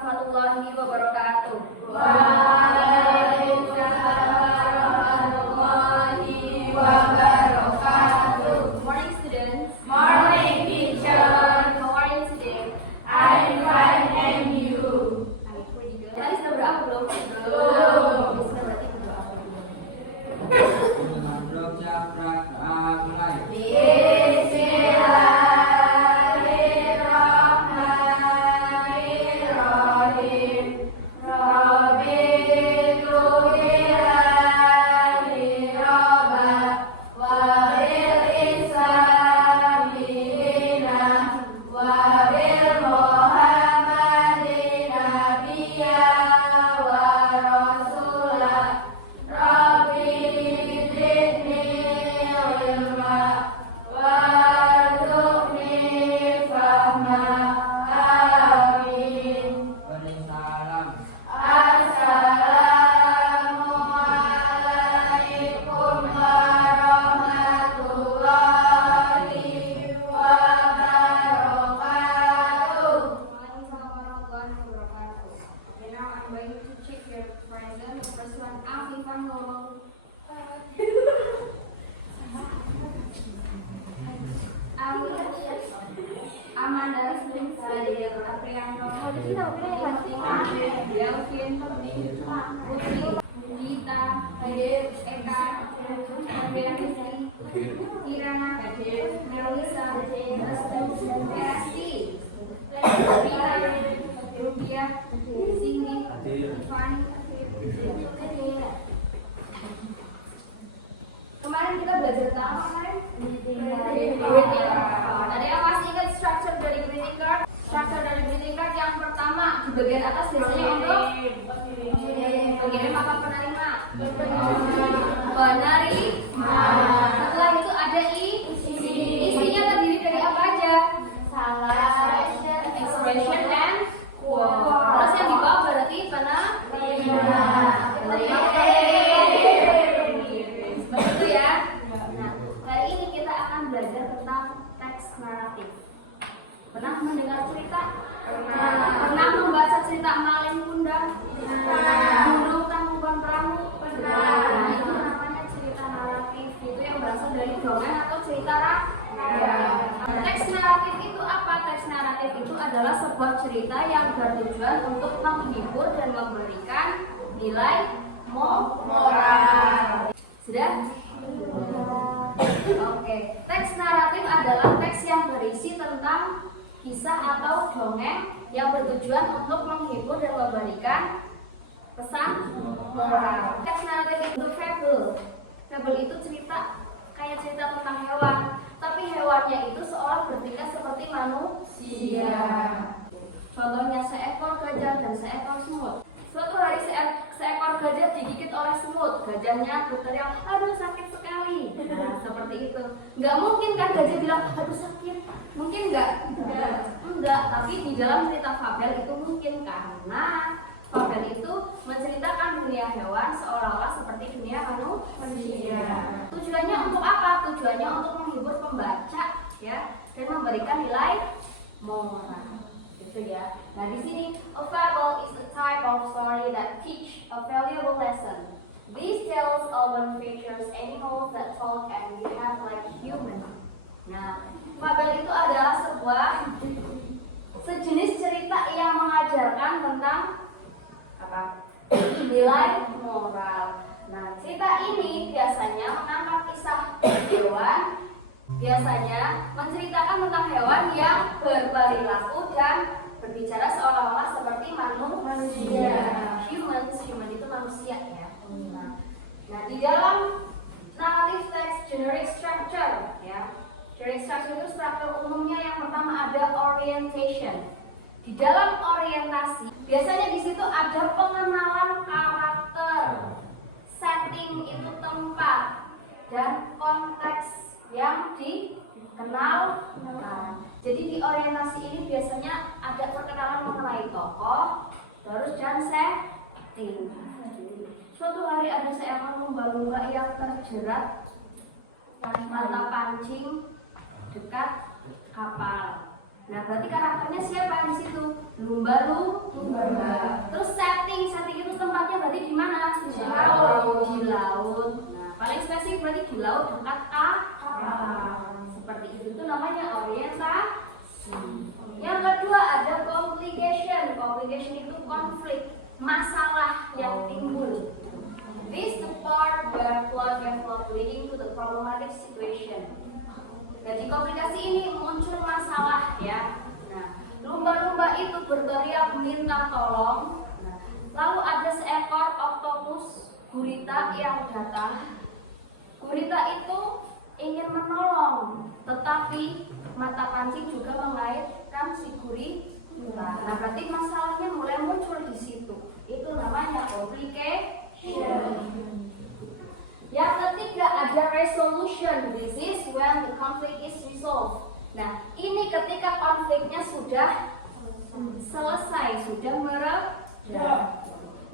warahmatullahi wabarakatuh. Waalaikumsalam warahmatullahi wabarakatuh. Good morning, students. Morning, teacher. How are you today? I'm fine, and you? I'm pretty good. Tadi sudah berapa belum? Belum. Sudah berarti berdoa dulu. Bismillahirrahmanirrahim. Rabbitu billahi robba wa bil islami dina wa bil muhammadin nabiyya wa rasulah. Rabbi zidni ilma warzuqni fahma. Amin. Assalamualaikum warahmatullahi wabarakatuh. Waalaikumsalam warahmatullahi wabarakatuh. Okay, now I'm going to check your present. The first one, Afifan Nurul. Amanda Slim Sadir Apriano Delvin Putri Gita Eka Kirana Melisa Esti Rina Rupiah Cindy Ivan. Kemarin kita belajar tentang apa kemarin? Greeting card. Ada yang masih ingat structure dari greeting card? Structure dari greeting card yang pertama di bagian atas biasanya untuk pengirim apa penerima? Penerima. Setelah itu ada isinya terdiri dari apa aja? Expression dan quote. Terus yang di bawah berarti penerima. Begitu ya. Nah, kali ini kita akan belajar tentang teks naratif. Pernah mendengar cerita? Pernah membaca cerita Malin Kundang? Gunung Tangkuban Perahu? Nah, itu namanya cerita naratif. Itu yang berasal dari dongeng atau cerita rakyat. Teks naratif itu apa? Teks naratif itu adalah sebuah cerita yang bertujuan untuk menghibur dan memberikan nilai moral. Sudah? Oke. Teks naratif adalah teks yang berisi tentang kisah atau dongeng yang bertujuan untuk menghibur dan memberikan pesan moral. Teks naratif itu fable. Fable itu cerita kayak cerita tentang hewan, tapi hewannya itu seolah bertingkah seperti manusia. Contohnya seekor gajah dan seekor semut. Suatu hari seekor gajah digigit oleh semut. Gajahnya berteriak, aduh sakit sekali. Nah, seperti itu. Nggak mungkin kan gajah bilang, aduh sakit. Mungkin nggak? Enggak. Tapi di dalam cerita fabel itu mungkin, karena fabel itu menceritakan dunia hewan seolah-olah seperti dunia manusia. Tujuannya untuk apa? Tujuannya untuk menghibur pembaca, ya, dan memberikan nilai moral. Gitu ya. Nah, di sini a fable is a type of story that teach a valuable lesson. These tales often features animals that talk and behave like human. Nah, fabel itu adalah sejenis cerita yang mengajarkan tentang apa? Nilai moral. Nah, cerita ini biasanya mengangkat kisah hewan. Biasanya menceritakan tentang hewan yang berperilaku dan berbicara seolah-olah seperti manusia. Human itu manusia ya. Nah, di dalam narrative text generic structure ya. Generic structure itu struktur umumnya yang pertama ada orientation. Di dalam orientasi biasanya di situ ada pengenalan karakter, setting itu tempat, dan konteks yang dikenal. Jadi di orientasi ini biasanya ada perkenalan mengenai tokoh, terus dan setting. Suatu hari ada seekor lumba-lumba yang terjerat mata pancing dekat kapal. Nah, berarti karakternya siapa di situ? Lumba-lumba. Terus setting itu tempatnya berarti di mana? Di laut. Di laut. Nah, paling spesifik berarti di laut dekat karang. Seperti itu namanya orientasi. Yang kedua ada complication. Complication itu konflik, masalah yang timbul. This the part where plot and plot leading to the problematic situation. Jadi komplikasi ini muncul masalah ya. Nah, lumba-lumba itu berteriak minta tolong. Nah, lalu ada seekor oktopus gurita yang datang. Gurita itu ingin menolong, tetapi mata pancing juga mengaitkan si gurita. Nah, berarti masalahnya mulai muncul di situ. Itu namanya complication. Yang ketiga ada resolution. This is when the conflict is resolved. Nah, ini ketika konfliknya sudah selesai, sudah mereda.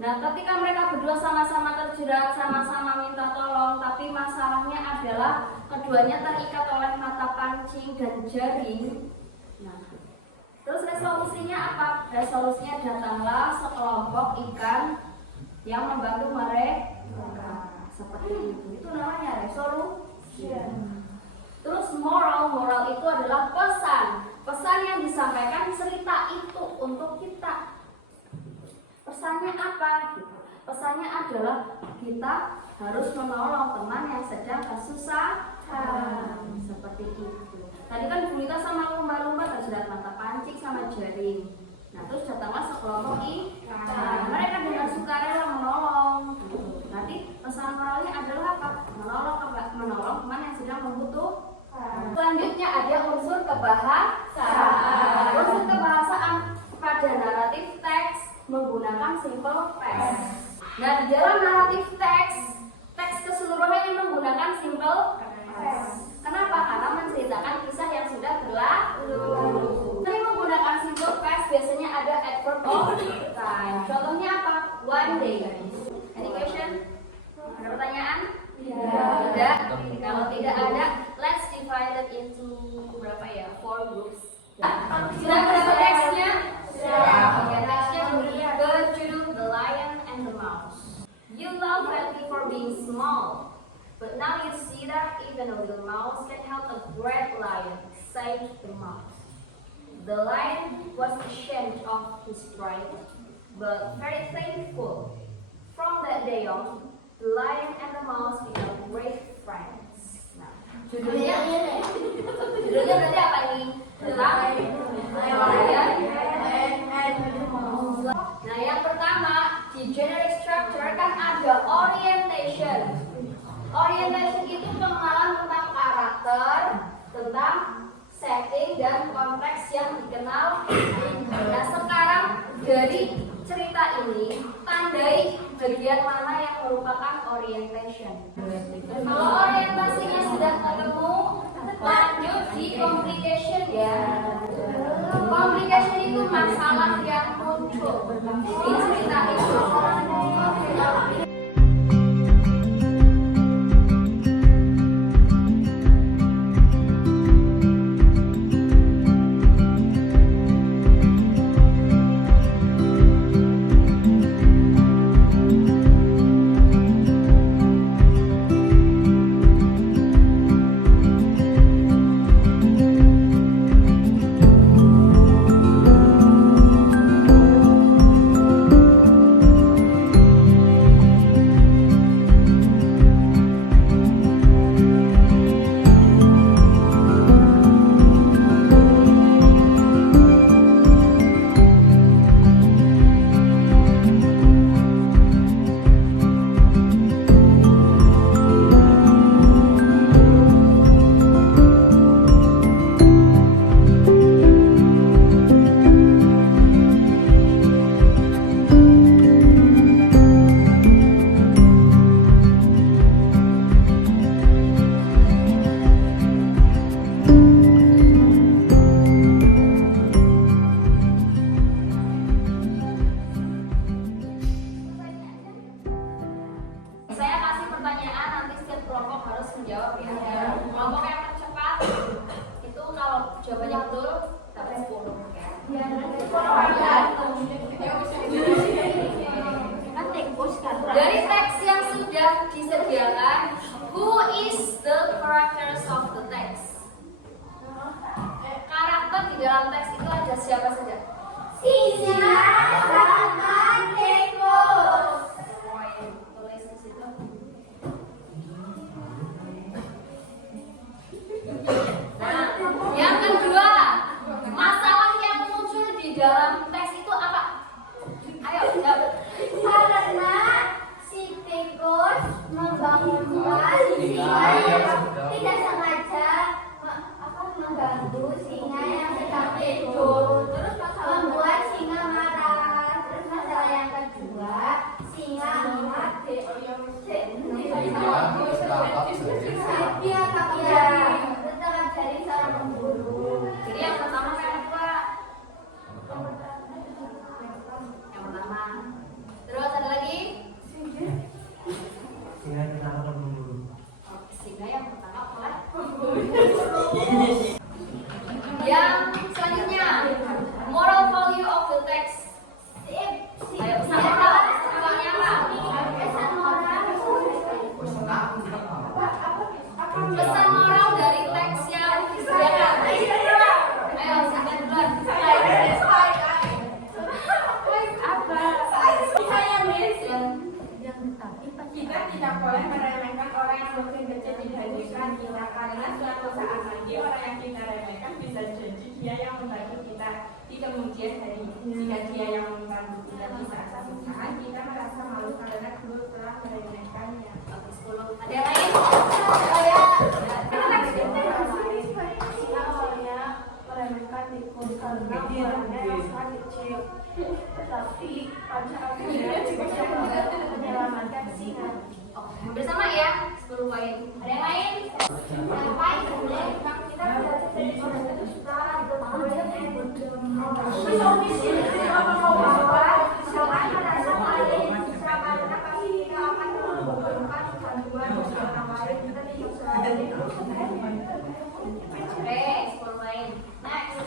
Nah, ketika mereka berdua sama-sama terjerat, sama-sama minta tolong, tapi masalahnya adalah keduanya terikat oleh mata pancing dan jaring. Nah, terus resolusinya apa? Resolusinya datanglah sekelompok ikan yang membantu mereka. Seperti itu namanya resolusi. Terus moral itu adalah pesan yang disampaikan cerita itu untuk kita. Pesannya apa? Pesannya adalah kita harus menolong teman yang sedang kesusahan. Seperti itu. Tadi kan gurita sama lumba-lumba terjerat mata pancing sama jaring. Nah, terus datanglah sekelompok ikan. Mereka dengan sukarela menolong. Nanti pesan moralnya adalah apa? Menolong teman yang sedang membutuhkan. Selanjutnya ada unsur kebahasaan. Unsur kebahasaan pada naratif teks menggunakan simple text. Nah, di dalam naratif teks keseluruhannya menggunakan simple text. Kenapa? Karena menceritakan kisah yang sudah berlalu. Ini menggunakan simple text biasanya ada adverb of time. Contohnya apa? One day. Any question? Ada pertanyaan? Tidak. Kalau tidak ada, let's divide it into berapa ya? 4 groups. Sudah berapa teksnya? Oke, teksnya berjudul The Lion and the Mouse. You love Wendy for being small, but now you see that even a little mouse can help a great lion save the mouse. The lion was ashamed of his pride, but very thankful. From that day on, the lion and the mouse became great friends. Nah, judulnya berarti apa ini? The Lion and the Mouse. Nah, yang pertama di generic structure kan ada orientation. Orientation itu pengenalan tentang karakter, tentang setting dan konteks yang dikenal. Nah, sekarang dari cerita ini tandai bagian mana yang merupakan orientation. Kalau orientasinya sudah ketemu, lanjut di complication ya. Complication itu masalah yang muncul di cerita itu. teks itu apa? Ayo jawab. Karena si tikus membangunkan singa yang tidak sengaja mengganggu singa yang sedang tidur, terus membuat singa marah. Terus masalah yang kedua, singa bertangkap jari seorang pemburu. Jadi yang pertama yang kedua. Yang pertama. Terus ada lagi? Singa ketangkap pemburu. Oh, singa yang pertama oleh pemburu. Yang selanjutnya, moral value of the text. Ayo, pesan moral. Pesan moralnya apa? Pesan moral. Pesan moral dari teks yang disediakan. Ayo, sampai duluan. Kita tidak boleh meremehkan orang yang lebih kecil dibandingkan kita, karena suatu saat lagi orang yang kita remehkan bisa jadi dia yang membantu kita di kemudian hari. Jika dia yang membantu kita di saat kita merasa malu karena dulu telah meremehkannya. Oke, 10. Ada yang lain? Singa awalnya meremehkan tikus karena ukurannya yang sangat kecil, tetapi pada akhirnya tikus yang menyelamatkan singa. Oh, hampir sama ya, 10 poin. Ada yang lain? Ngapain sebenarnya kita belajar dari orang itu suka Oke, 10 poin. Next.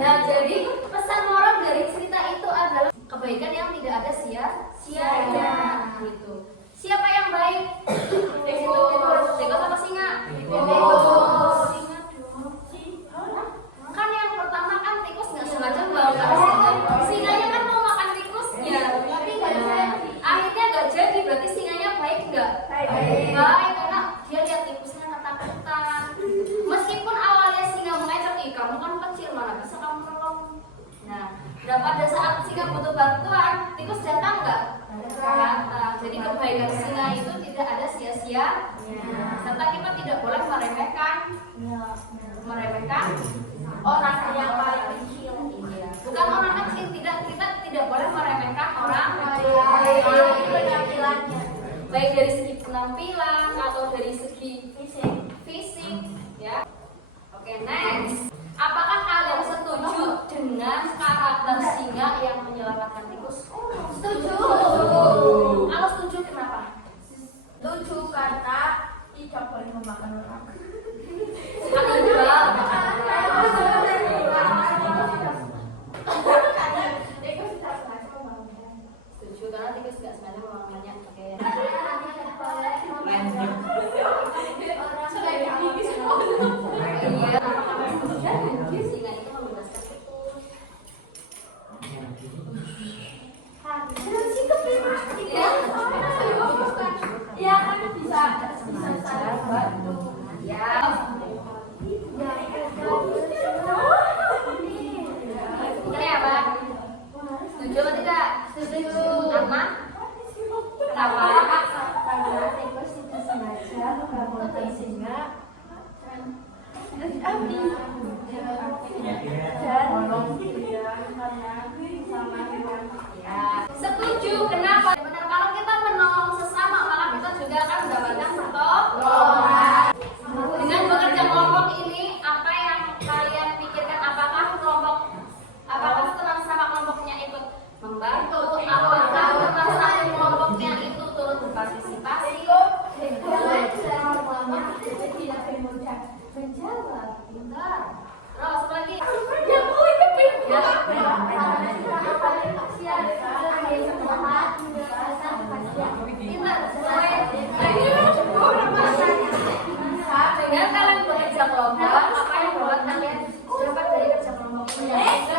Nah, jadi pesan moral dari cerita itu adalah kebaikan yang tidak ada sia-sianya gitu. Siapa yang baik? Tikus apa singa? Singa dong. Kan yang pertama kan tikus nggak sengaja membawa singa. Singanya kan mau makan tikusnya. Akhirnya nggak jadi, berarti singanya baik nggak? Baik, karena dia lihat tikusnya ketakutan. Meskipun awalnya singa mengajak, kamu kan kecil, mana bisa kamu nolong. Nah, pada saat singa butuh bantuan, tikus datang nggak? Datang. Jadi kebaikan singa itu tidak ada sia-sia. Serta kita tidak boleh meremehkan orang yang paling kecil. Iya. Bukan orang kecil, kita tidak boleh meremehkan orang penampilannya. Baik dari segi penampilan atau dari segi fisik, ya. Oke, next. Apakah kalian setuju dengan karakter singa yang menyelamatkan tikus? Setuju. Kalau setuju kenapa? Setuju karena tidak boleh memakan orang. Atau juga? Setuju karena tikus nggak sengaja memakannya. Oke. Iya. Singa itu membebaskan tikus. Ya kan bisa saling bantu. Ya. Ini apa? Setuju atau tidak? Setuju. Karena? Kenapa? Karena tikus tidak sengaja membangunkan singa dan setuju. Kenapa? Benar, kalau kita menolong sesama maka kita juga akan mendapatkan pertolongan. Dengan bekerja kelompok ini, apa yang kalian pikirkan? Apakah teman sama kelompoknya ikut membantu? Apakah teman satu kelompoknya itu turut berpartisipasi? Menjawab, pintar. Terus lagi. Dengan kalian bekerja kelompok, apa yang buat kalian dapat dari kerja kelompok ini?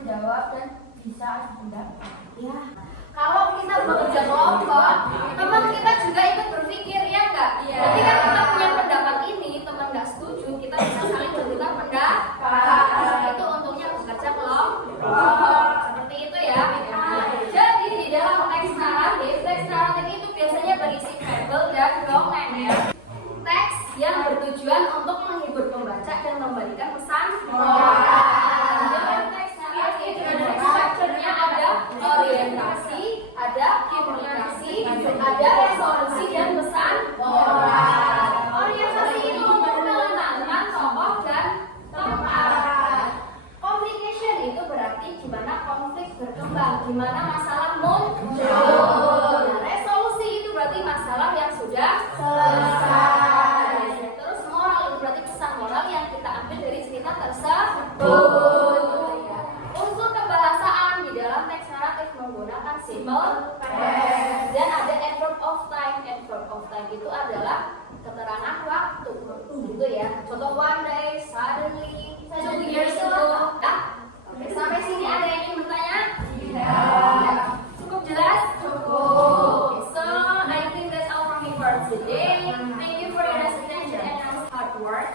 menjawab dan bisa adu pendapat. Ya, kalau kita bekerja kelompok, teman kita juga ikut berpikir ya enggak? Iya. Ketika kita punya pendapat ini, teman nggak setuju, kita bisa saling bertukar pendapat. Itu untungnya bekerja kelompok. Seperti itu ya. Nah, jadi di dalam teks naratif itu biasanya berisi fabel dan dongeng ya. Teks yang bertujuan untuk menghibur pembaca dan memberikan pesan moral. Dalam teks naratif strukturnya ada orientasi, ada komunikasi, ada resolusi dan pesan moral. Orientasi itu untuk menenangkan tokoh dan tempat. Communication itu berarti gimana konflik berkembang, gimana masalah muncul. Nah, resolusi itu berarti masalah yang sudah selesai. Terus moral itu berarti pesan moral yang kita ambil dari cerita tersebut. Unsur kebahasaan di dalam teks naratif menggunakan simple past dan ada adverb of time. Adverb of time itu adalah keterangan waktu, gitu ya. Contoh one day, suddenly, 2 years ago. Oke, sampai sini ada yang ingin bertanya? Tidak. Cukup jelas? Cukup. So, I think that's all from me for today. Thank you for your attention and hard work.